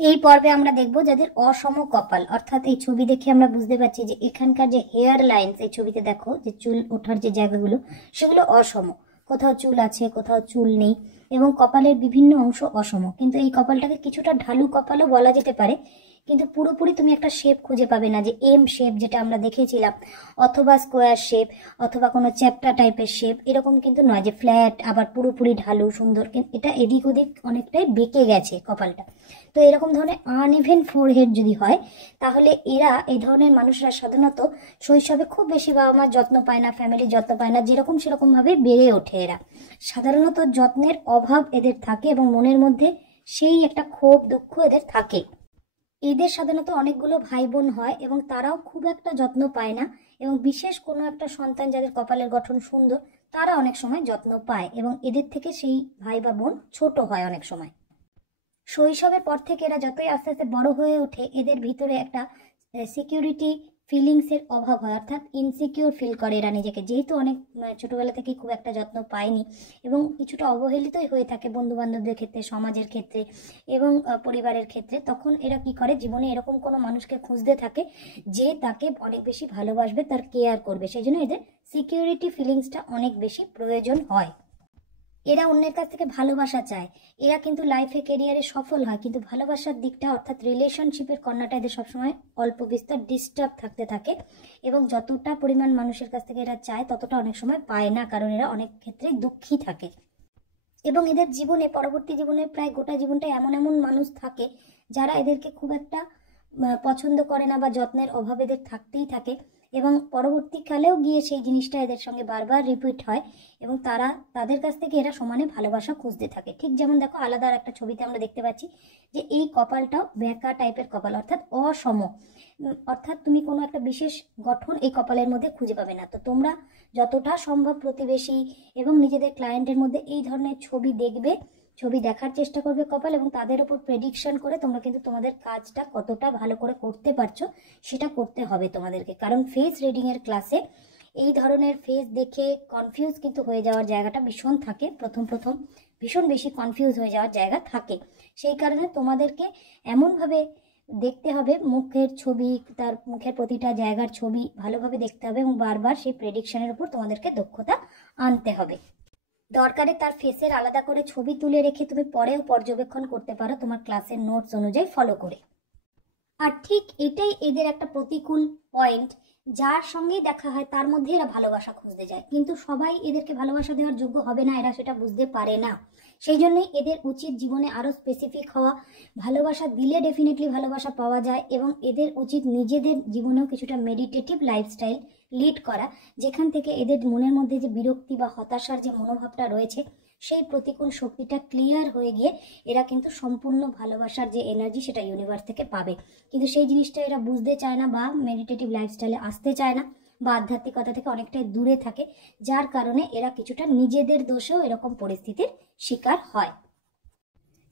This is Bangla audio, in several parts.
এই পর্বে আমরা দেখব যাদের অসম কপাল, অর্থাৎ এই ছবি দেখে আমরা বুঝতে পারছি যে এখানকার যে হেয়ার লাইন্স, এই ছবিতে দেখো যে চুল ওঠার যে জায়গাগুলো সেগুলো অসম, কোথাও চুল আছে কোথাও চুল নেই, এবং কপালের বিভিন্ন অংশ অসম। কিন্তু এই কপালটাকে কিছুটা ঢালু কপালও বলা যেতে পারে, কিন্তু পুরোপুরি তুমি একটা শেপ খুঁজে পাবে না, যে এম শেপ যেটা আমরা দেখেছিলাম, অথবা স্কোয়ার শেপ, অথবা কোনো চ্যাপ্টা টাইপের শেপ, এরকম কিন্তু নয় যে ফ্ল্যাট আবার পুরোপুরি ঢালু সুন্দর। কিন্তু এটা এদিক ওদিক অনেকটাই বেঁকে গেছে কপালটা। তো এরকম ধরনের আনইভেন ফোরহেড যদি হয়, তাহলে এরা, এই ধরনের মানুষরা সাধারণত শৈশবে খুব বেশি বাবা মার যত্ন পায় না, ফ্যামিলির যত্ন পায় না, যেরকম সেরকম ভাবে বেড়ে ওঠে। এরা সাধারণত যত্নের অভাব এদের থাকে এবং মনের মধ্যে সেই একটা ক্ষোভ দুঃখ এদের থাকে। এদের সাধারণত অনেকগুলো ভাই বোন হয় এবং তারাও খুব একটা যত্ন পায় না, এবং বিশেষ কোনো একটা সন্তান যাদের কপালের গঠন সুন্দর তারা অনেক সময় যত্ন পায়, এবং এদের থেকে সেই ভাই বা বোন ছোট হয় অনেক সময়। শৈশবের পর থেকে এরা যতই আস্তে আস্তে বড় হয়ে ওঠে, এদের ভিতরে একটা সিকিউরিটি ফিলিংসের অভাব হয়, অর্থাৎ ইনসিকিউর ফিল করে এরা নিজেকে, যেহেতু অনেক ছোটবেলা থেকে খুব একটা যত্ন পায়নি এবং কিছুটা অবহেলিতই হয়ে থাকে বন্ধু বান্ধবদের ক্ষেত্রে, সমাজের ক্ষেত্রে এবং পরিবারের ক্ষেত্রে। তখন এরা কি করে, জীবনে এরকম কোনো মানুষকে খুঁজতে থাকে যে তাকে অনেক বেশি ভালোবাসবে, তার কেয়ার করবে। সেই জন্য এদের সিকিউরিটি ফিলিংসটা অনেক বেশি প্রয়োজন হয়। এরা অন্যের কাছ থেকে ভালোবাসা চায়। এরা কিন্তু লাইফে কেরিয়ারে সফল হয়, কিন্তু ভালোবাসার দিকটা অর্থাৎ রিলেশনশিপের কর্নারটা এদের সবসময় অল্প বিস্তর ডিস্টার্ব থাকতে থাকে, এবং যতটা পরিমাণ মানুষের কাছ থেকে এরা চায় ততটা অনেক সময় পায় না, কারণ এরা অনেক ক্ষেত্রে দুঃখী থাকে। এবং এদের জীবনে, পরবর্তী জীবনে প্রায় গোটা জীবনটা এমন এমন মানুষ থাকে যারা এদেরকে খুব একটা পছন্দ করে না, বা যত্নের অভাব এদের থাকতেই থাকে, এবং পরবর্তীকালেও গিয়ে সেই জিনিসটা এদের সঙ্গে বারবার রিপিট হয়, এবং তারা, তাদের কাছ থেকে এরা সমানে ভালোবাসা খুঁজতে থাকে। ঠিক যেমন দেখো আলাদা একটা ছবিতে আমরা দেখতে পাচ্ছি যে এই কপালটাও বেঁকা টাইপের কপাল, অর্থাৎ অসম। অর্থাৎ তুমি কোনো একটা বিশেষ গঠন এই কপালের মধ্যে খুঁজে পাবে না। তো তোমরা যতটা সম্ভব প্রতিবেশী এবং নিজেদের ক্লায়েন্টের মধ্যে এই ধরনের ছবি দেখবে, ছবি দেখার চেষ্টা করবে কপাল, এবং তাদের উপর প্রেডিকশন করে তোমরা কিন্তু তোমাদের কাজটা কতটা ভালো করে করতে পারছো সেটা করতে হবে তোমাদেরকে। কারণ ফেস রিডিং এর ক্লাসে এই ধরনের ফেস দেখে কনফিউজ কিন্তু হয়ে যাওয়ার জায়গাটা ভীষণ থাকে, প্রথম প্রথম ভীষণ বেশি কনফিউজ হয়ে যাওয়ার জায়গা থাকে। সেই কারণে তোমাদেরকে এমনভাবে দেখতে হবে, মুখের ছবি, তার মুখের প্রতিটা জায়গার ছবি ভালোভাবে দেখতে হবে, এবং বারবার সেই প্রেডিকশনের উপর তোমাদেরকে দক্ষতা আনতে হবে। দরকারে তার ফেসের আলাদা করে ছবি তুলে রেখে তুমি পরেও পর্যবেক্ষণ করতে পারো তোমার ক্লাসের নোটস অনুযায়ী ফলো করে। আর ঠিক এটাই এদের একটা প্রতিকূল পয়েন্ট, যার সঙ্গেই দেখা হয় তার মধ্যে এরা ভালোবাসা খুঁজতে যায়, কিন্তু সবাই এদেরকে ভালোবাসা দেওয়ার যোগ্য হবে না, এরা সেটা বুঝতে পারে না। সেই জন্যই এদের উচিত জীবনে আরো স্পেসিফিক হওয়া, ভালোবাসা দিলে ডেফিনেটলি ভালোবাসা পাওয়া যায়, এবং এদের উচিত নিজেদের জীবনেও কিছুটা মেডিটেটিভ লাইফস্টাইল লিড করা, যেখান থেকে এদের মনের মধ্যে যে বিরক্তি বা হতাশার যে মনোভাবটা রয়েছে সেই প্রতিকূল শক্তিটা ক্লিয়ার হয়ে গিয়ে এরা কিন্তু সম্পূর্ণ ভালোবাসার যে এনার্জি সেটা ইউনিভার্স থেকে পাবে। কিন্তু সেই জিনিসটা এরা বুঝতে চায় না, বা মেডিটেটিভ লাইফস্টাইলে আসতে চায় না, বা আধ্যাত্মিকতা থেকে অনেকটাই দূরে থাকে, যার কারণে এরা কিছুটা নিজেদের দোষেও এরকম পরিস্থিতির শিকার হয়।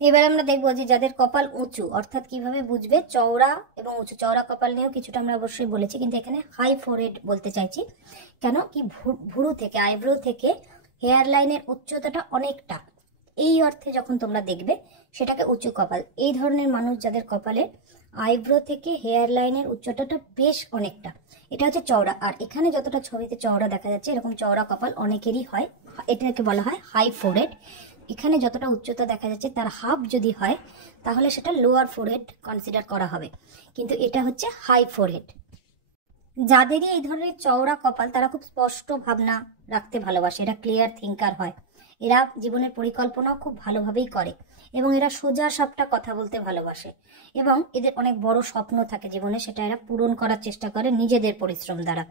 এবার আমরা দেখবো যে যাদের কপাল উঁচু, অর্থাৎ কিভাবে বুঝবে চওড়া এবং উঁচু। চওড়া কপাল নিয়েও কিছুটা আমরা অবশ্যই বলেছি, কিন্তু এখানে হাই ফোরহেড বলতে চাইছি। কেন কি, ভুরু থেকে, আইব্রো থেকে হেয়ার লাইনের উচ্চতাটা অনেকটা, এই অর্থে যখন তোমরা দেখবে সেটাকে উঁচু কপাল। এই ধরনের মানুষ যাদের কপালে আইব্রো থেকে হেয়ার লাইনের উচ্চতাটা বেশ অনেকটা, এটা হচ্ছে চওড়া। আর এখানে যতটা ছবিতে চওড়া দেখা যাচ্ছে এরকম চওড়া কপাল অনেকেরই হয়, এটাকে বলা হয় হাই ফোরহেড। এখানে যতটা উচ্চতা দেখা যাচ্ছে তার হাফ যদি হয় তাহলে সেটা লোয়ার ফোরহেড কনসিডার করা হবে, কিন্তু এটা হচ্ছে হাই ফোরহেড। যাদেরই এই ধরনের চওড়া কপাল তারা খুব স্পষ্ট ভাবনা রাখতে ভালোবাসে, এরা ক্লিয়ার থিঙ্কার হয়, এরা জীবনের পরিকল্পনাও খুব ভালোভাবেই করে, এবং এরা সোজা সাপটা কথা বলতে ভালোবাসে, এবং এদের অনেক বড় স্বপ্ন থাকে জীবনে, সেটা এরা পূরণ করার চেষ্টা করে নিজেদের পরিশ্রম দ্বারা।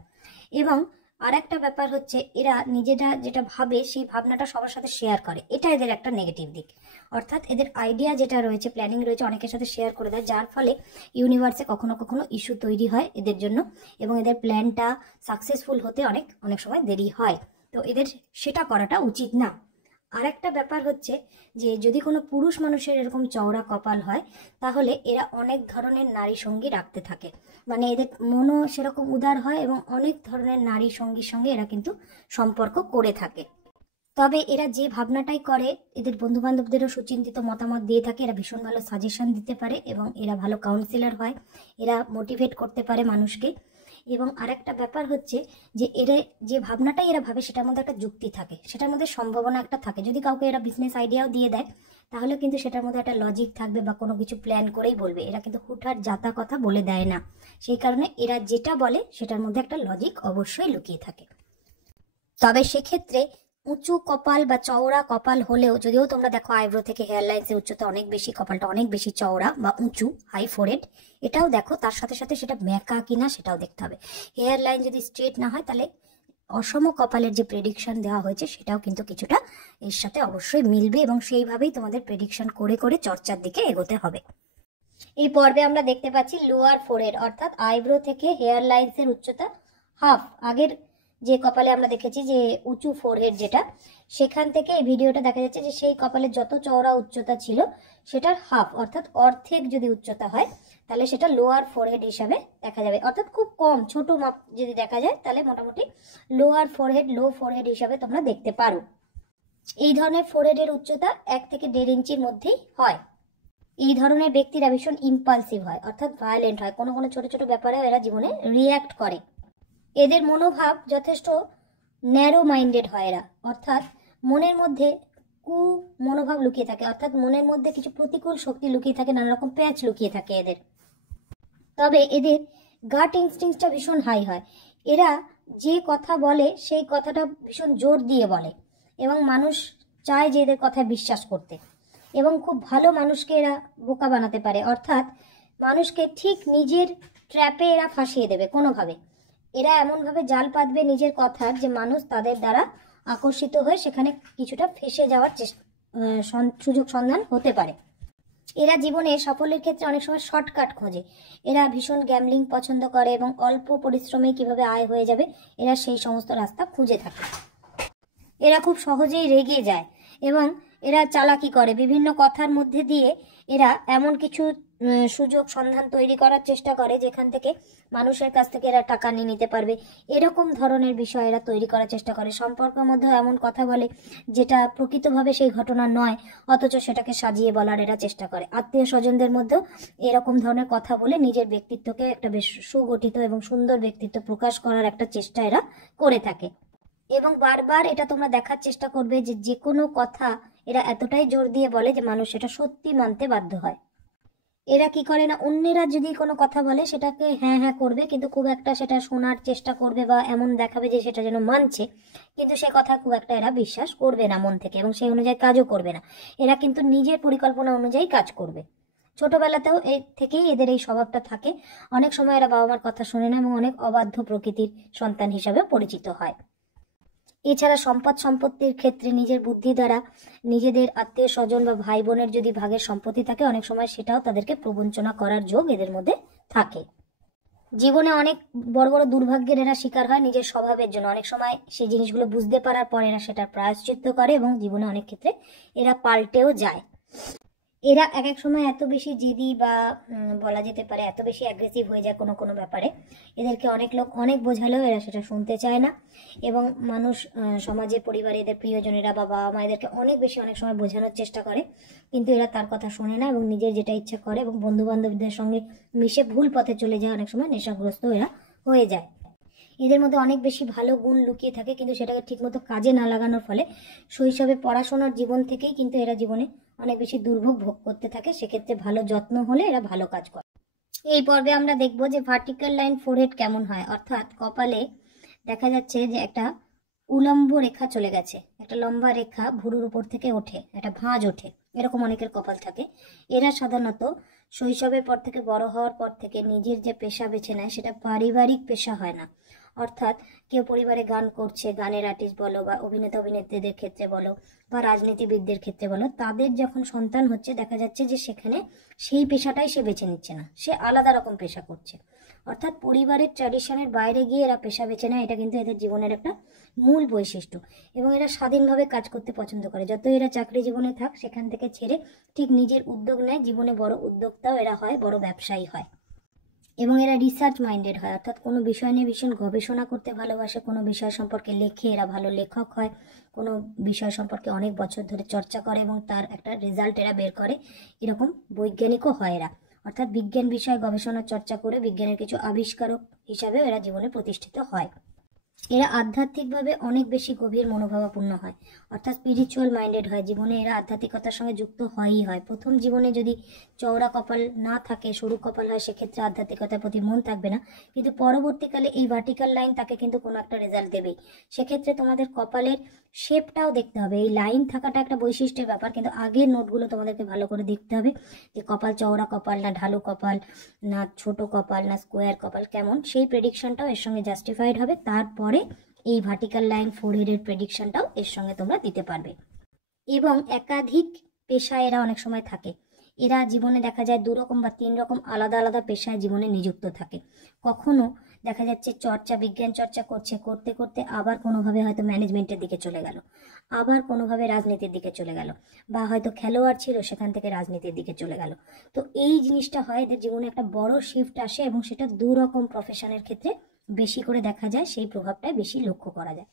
এবং আর একটা ব্যাপার হচ্ছে, এরা নিজেরা যেটা ভাবে সেই ভাবনাটা সবার সাথে শেয়ার করে, এটা এদের একটা নেগেটিভ দিক। অর্থাৎ এদের আইডিয়া যেটা রয়েছে, প্ল্যানিং রয়েছে, অনেকের সাথে শেয়ার করে দেয়, যার ফলে ইউনিভার্সে কখনো কখনো ইস্যু তৈরি হয় এদের জন্য, এবং এদের প্ল্যানটা সাকসেসফুল হতে অনেক অনেক সময় দেরি হয়। তো এদের সেটা করাটা উচিত না। আর একটা ব্যাপার হচ্ছে যে যদি কোনো পুরুষ মানুষের এরকম চওড়া কপাল হয়, তাহলে এরা অনেক ধরনের নারী সঙ্গী রাখতে থাকে, মানে এদের মনও সেরকম উদার হয়, এবং অনেক ধরনের নারী সঙ্গীর সঙ্গে এরা কিন্তু সম্পর্ক করে থাকে। তবে এরা যে ভাবনাটাই করে, এদের বন্ধু বান্ধবদেরও সুচিন্তিত মতামত দিয়ে থাকে, এরা ভীষণ ভালো সাজেশন দিতে পারে এবং এরা ভালো কাউন্সিলর হয়, এরা মোটিভেট করতে পারে মানুষকে। এবং আরেকটা ব্যাপার হচ্ছে যে এরা যে ভাবনাটাই এরা ভাবে সেটার মধ্যে একটা যুক্তি থাকে, সেটার মধ্যে সম্ভাবনা একটা থাকে। যদি কাউকে এরা বিজনেস আইডিয়াও দিয়ে দেয় তাহলে কিন্তু সেটার মধ্যে একটা লজিক থাকবে বা কোনো কিছু প্ল্যান করেই বলবে। এরা কিন্তু হুটহাট যাতা কথা বলে দেয় না, সেই কারণে এরা যেটা বলে সেটার মধ্যে একটা লজিক অবশ্যই লুকিয়ে থাকে। তবে সেক্ষেত্রে উঁচু কপাল বা চওড়া কপাল হলেও, যদিও তোমরা দেখো আইব্রো থেকে হেয়ার লাইন্সের উচ্চতা অনেক বেশি, কপালটা অনেক বেশি চওড়া বা উঁচু, হাই ফোরহেড, এটাও দেখো, তার সাথে সাথে সেটা মেকা কিনা সেটাও দেখতে হবে। হেয়ার লাইন যদি স্ট্রেট না হয় তাহলে অসম কপালের যে প্রেডিকশন দেওয়া হয়েছে সেটাও কিন্তু কিছুটা এর সাথে অবশ্যই মিলবে এবং সেইভাবেই তোমাদের প্রেডিকশন করে করে চর্চার দিকে এগোতে হবে। এই পর্বে আমরা দেখতে পাচ্ছি লোয়ার ফোরহেড অর্থাৎ আইব্রো থেকে হেয়ার লাইন্সের উচ্চতা হাফ। আগের যে কপালে আমরা দেখেছি যে উঁচু ফোরহেড যেটা, সেখান থেকে এই ভিডিওটা দেখা যাচ্ছে যে সেই কপালের যত চওড়া উচ্চতা ছিল সেটার হাফ অর্থাৎ অর্ধেক যদি উচ্চতা হয় তাহলে সেটা লোয়ার ফোরহেড হিসাবে দেখা যাবে। অর্থাৎ খুব কম ছোট মাপ যদি দেখা যায় তাহলে মোটামুটি লোয়ার ফোরহেড, লো ফোরহেড হিসাবে তোমরা দেখতে পারো। এই ধরনের ফোরহেডের উচ্চতা 1 থেকে 1.5 ইঞ্চির মধ্যেই হয়। এই ধরনের ব্যক্তিরা ভীষণ ইম্পালসিভ হয় অর্থাৎ ভায়োলেন্ট হয়, কোনো কোনো ছোট ছোট ব্যাপারেও এরা জীবনে রিয়্যাক্ট করে। এদের মনোভাব যথেষ্ট ন্যারো মাইন্ডেড হয় এরা, অর্থাৎ মনের মধ্যে মনোভাব লুকিয়ে থাকে, অর্থাৎ মনের মধ্যে কিছু প্রতিকূল শক্তি লুকিয়ে থাকে, নানা রকম প্যাচ লুকিয়ে থাকে এদের। তবে এদের গাট ইনস্টিংক্টটা ভীষণ হাই হয়। এরা যে কথা বলে সেই কথাটা ভীষণ জোর দিয়ে বলে এবং মানুষ চায় যে এদের কথায় বিশ্বাস করতে, এবং খুব ভালো মানুষকে এরা বোকা বানাতে পারে, অর্থাৎ মানুষকে ঠিক নিজের ট্র্যাপে এরা ফাঁসিয়ে দেবে কোনোভাবে। এরা এমনভাবে জাল পাতবে নিজের কথার যে মানুষ তাদের দ্বারা আকর্ষিত হয়ে সেখানে কিছুটা ফেঁসে যাওয়ার সুযোগ সন্ধান হতে পারে। এরা জীবনে সাফল্যের ক্ষেত্রে অনেক সময় শর্টকাট খোঁজে। এরা ভীষণ গ্যামলিং পছন্দ করে এবং অল্প পরিশ্রমে কিভাবে আয় হয়ে যাবে এরা সেই সমস্ত রাস্তা খুঁজে থাকে। এরা খুব সহজেই রেগে যায় এবং এরা চালাকি করে, বিভিন্ন কথার মধ্যে দিয়ে এরা এমন কিছু সুযোগ সন্ধান তৈরি করার চেষ্টা করে যেখান থেকে মানুষের কাছ থেকে এরা টাকা নিয়ে নিতে পারবে, এরকম ধরনের বিষয় এরা তৈরি করার চেষ্টা করে। সম্পর্কের মধ্যে এমন কথা বলে যেটা প্রকৃতভাবে সেই ঘটনা নয়, অথচ সেটাকে সাজিয়ে বলার এরা চেষ্টা করে। আত্মীয় স্বজনদের মধ্যেও এরকম ধরনের কথা বলে নিজের ব্যক্তিত্বকে একটা বেশ সুগঠিত এবং সুন্দর ব্যক্তিত্ব প্রকাশ করার একটা চেষ্টা এরা করে থাকে। এবং বারবার এটা তোমরা দেখার চেষ্টা করবে যে যে কোনো কথা এরা এতটাই জোর দিয়ে বলে যে মানুষ সেটা সত্যি মানতে বাধ্য হয়। এরা কি করে না, অন্যেরা যদি কোনো কথা বলে সেটাকে হ্যাঁ হ্যাঁ করবে, কিন্তু খুব একটা সেটা শোনার চেষ্টা করবে বা এমন দেখাবে যে সেটা যেন মানছে, কিন্তু সে কথা খুব একটা এরা বিশ্বাস করবে না মন থেকে এবং সেই অনুযায়ী কাজও করবে না। এরা কিন্তু নিজের পরিকল্পনা অনুযায়ী কাজ করবে। ছোটবেলাতেও এই থেকেই এদের এই স্বভাবটা থাকে। অনেক সময় এরা বাবা মার কথা শোনে না এবং অনেক অবাধ্য প্রকৃতির সন্তান হিসাবে পরিচিত হয়। এছাড়া সম্পত্তির ক্ষেত্রে নিজের বুদ্ধি দ্বারা নিজেদের আত্মীয় স্বজন বা ভাই বোনের যদি ভাগের সম্পত্তি থাকে অনেক সময় সেটাও তাদেরকে প্রবঞ্চনা করার যোগ এদের মধ্যে থাকে। জীবনে অনেক বড় বড় দুর্ভাগ্যের এরা শিকার হয় নিজের স্বভাবের জন্য। অনেক সময় সেই জিনিসগুলো বুঝতে পারার পর এরা সেটার প্রায়শ্চিত্ত করে এবং জীবনে অনেক ক্ষেত্রে এরা পাল্টেও যায়। এরা এক এক সময় এত বেশি জেদি বা বলা যেতে পারে এত বেশি অ্যাগ্রেসিভ হয়ে যায় কোনো কোনো ব্যাপারে, এদেরকে অনেক লোক অনেক বোঝালেও এরা সেটা শুনতে চায় না এবং মানুষ, সমাজে, পরিবারে, এদের প্রিয়জনেরা বা বাবা মা এদেরকে অনেক বেশি অনেক সময় বোঝানোর চেষ্টা করে, কিন্তু এরা তার কথা শোনে না এবং নিজের যেটা ইচ্ছা করে এবং বন্ধু বান্ধবদের সঙ্গে মিশে ভুল পথে চলে যায়। অনেক সময় নেশাগ্রস্ত এরা হয়ে যায়। এদের মধ্যে অনেক বেশি ভালো গুণ লুকিয়ে থাকে, কিন্তু সেটাকে ঠিকমতো কাজে না লাগানোর ফলে শৈশবে পড়াশোনার জীবন থেকেই কিন্তু এরা জীবনে অনেক বেশি দুর্ভোগ ভোগ করতে থাকে। সেক্ষেত্রে ভালো যত্ন হলে এরা ভালো কাজ করে। এই পর্বে আমরা দেখব যে ভার্টিক্যাল লাইন ফোরহেড কেমন হয়, অর্থাৎ কপালে দেখা যাচ্ছে যে একটা উলম্ব রেখা চলে গেছে, একটা লম্বা রেখা ভুরুর উপর থেকে ওঠে, একটা ভাঁজ ওঠে, এরকম অনেকের কপাল থাকে। এরা সাধারণত শৈশবের পর থেকে বড় হওয়ার পর থেকে নিজের যে পেশা বেছে নেয় সেটা পারিবারিক পেশা হয় না। অর্থাৎ কেউ পরিবারে গান করছে, গানের আর্টিস্ট বলো বা অভিনেতা অভিনেত্রীদের ক্ষেত্রে বলো বা রাজনীতিবিদদের ক্ষেত্রে বলো, তাদের যখন সন্তান হচ্ছে দেখা যাচ্ছে যে সেখানে সেই পেশাটাই সে বেছে নিচ্ছে না, সে আলাদা রকম পেশা করছে। অর্থাৎ পরিবারের ট্র্যাডিশনের বাইরে গিয়ে এরা পেশা বেছে নেয়, এটা কিন্তু এদের জীবনের একটা মূল বৈশিষ্ট্য এবং এরা স্বাধীনভাবে কাজ করতে পছন্দ করে। যত এরা চাকরি জীবনে থাক সেখান থেকে ছেড়ে ঠিক নিজের উদ্যোগ নেয়, জীবনে বড় উদ্যোক্তাও এরা হয়, বড় ব্যবসায়ী হয়। এবং এরা রিসার্চ মাইন্ডেড হয়, অর্থাৎ কোনো বিষয় নিয়ে ভীষণ গবেষণা করতে ভালোবাসে, কোনো বিষয় সম্পর্কে লেখে, এরা ভালো লেখক হয়, কোনো বিষয় সম্পর্কে অনেক বছর ধরে চর্চা করে এবং তার একটা রেজাল্ট এরা বের করে, এরকম বৈজ্ঞানিকও হয় এরা। অর্থাৎ বিজ্ঞান বিষয়ে গবেষণা চর্চা করে বিজ্ঞানের কিছু আবিষ্কারক হিসাবেও এরা জীবনে প্রতিষ্ঠিত হয়। এরা আধ্যাত্মিকভাবে অনেক বেশি গভীর মনোভাবাপন্ন হয়, অর্থাৎ স্পিরিচুয়াল মাইন্ডেড হয়। জীবনে এরা আধ্যাত্মিকতার সঙ্গে যুক্ত হয়ই হয়। প্রথম জীবনে যদি চওড়া কপাল না থাকে, সরু কপাল হয়, সেক্ষেত্রে আধ্যাত্মিকতার প্রতি মন থাকবে না, কিন্তু পরবর্তীকালে এই ভার্টিক্যাল লাইন তাকে কিন্তু কোনো একটা রেজাল্ট দেবেই। সেক্ষেত্রে তোমাদের কপালের শেপটাও দেখতে হবে। এই লাইন থাকাটা একটা বৈশিষ্ট্যের ব্যাপার, কিন্তু আগের নোটগুলো তোমাদেরকে ভালো করে দেখতে হবে যে কপাল চওড়া কপাল না ঢালু কপাল, না ছোট কপাল, না স্কোয়ার কপাল, কেমন, সেই প্রেডিকশনটাও এর সঙ্গে জাস্টিফাইড হবে। তারপরে এই ভার্টিক্যাল লাইন ফোরহেডের প্রেডিকশনটাও এর সঙ্গে তোমরা দিতে পারবে। এবং একাধিক পেশায় এরা অনেক সময় থাকে। এরা জীবনে দেখা যায় 2 রকম বা 3 রকম আলাদা আলাদা পেশায় জীবনে নিযুক্ত থাকে। কখনো দেখা যাচ্ছে বিজ্ঞান চর্চা করতে করতে আবার কোনোভাবে হয়তো ম্যানেজমেন্টের দিকে চলে গেল, আবার কোনোভাবে রাজনীতির দিকে চলে গেল, বা হয়তো খেলোয়াড় ছিল সেখান থেকে রাজনীতির দিকে চলে গেল। তো এই জিনিসটা হয়, এদের জীবনে একটা বড় শিফট আসে এবং সেটা 2 রকম প্রফেশনের ক্ষেত্রে বেশি করে দেখা যায়, সেই প্রভাবটাই বেশি লক্ষ্য করা যায়।